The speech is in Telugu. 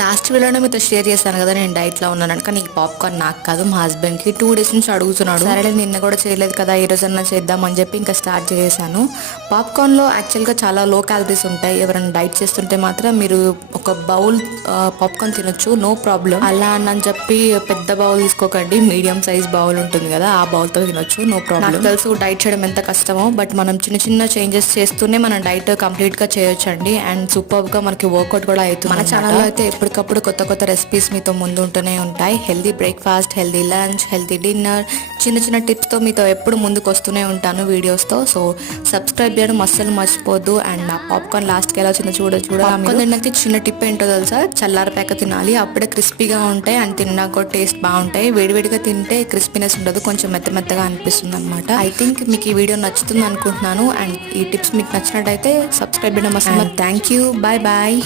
లాస్ట్ వీడియోలో మీతో షేర్ చేశాను కదా నేను డైట్లో ఉన్నాను. కానీ ఈ పాప్కార్న్ నాకు కాదు, మా హస్బెండ్కి 2 డేస్ నుంచి అడుగుతున్నాడు. సరే నిన్న కూడా చేయలేదు కదా, ఈ రోజన్నా చేద్దామని చెప్పి ఇంకా స్టార్ట్ చేశాను. పాప్కార్న్లో యాక్చువల్గా చాలా లో క్యాలరీస్ ఉంటాయి. ఎవరైనా డైట్ చేస్తుంటే మాత్రం మీరు ఒక బౌల్ పాప్కార్న్ తినొచ్చు, నో ప్రాబ్లం. అలా అని చెప్పి పెద్ద బౌల్ తీసుకోకండి, మీడియం సైజ్ బౌల్ ఉంటుంది కదా ఆ బౌల్తో తినొచ్చు, నో ప్రాబ్లం. నాకు తెలుసు డైట్ చేయడం ఎంత కష్టమో, బట్ మనం చిన్న చిన్న చేంజెస్ చేస్తూనే మనం డైట్ కంప్లీట్గా చేయొచ్చండి. అండ్ సూపర్గా మనకి వర్కౌట్ కూడా అవుతుంది. మన ఛానల్లో అయితే ఎప్పటికప్పుడు కొత్త కొత్త రెసిపీస్ మీతో ముందు ఉంటూనే ఉంటాయి. Healthy breakfast, healthy lunch, healthy dinner, చిన్న చిన్న టిప్స్తో మీతో ఎప్పుడు ముందుకు వస్తూనే ఉంటాను వీడియోస్తో. సో సబ్స్క్రైబ్ చేయడం అస్సలు మర్చిపోద్దు. అండ్ ఆ పాప్కార్న్ లాస్ట్కి ఎలా చిన్న చూడాలి. చిన్న టిప్ ఏంటో తెలుసా, చల్లారిపాక తినాలి, అప్పుడే క్రిస్పీగా ఉంటాయి అండ్ తిన్నాక కూడా టేస్ట్ బాగుంటాయి. వేడివేడిగా తింటే క్రిస్పీనెస్ ఉండదు, కొంచెం మెత్త మెత్తగా అనిపిస్తుంది అనమాట. ఐ థింక్ మీకు ఈ వీడియో నచ్చుతుంది అనుకుంటున్నాను. అండ్ ఈ టిప్స్ మీకు నచ్చినట్టయితే సబ్స్క్రైబ్ చేయడం అసలు. Thank you, bye bye.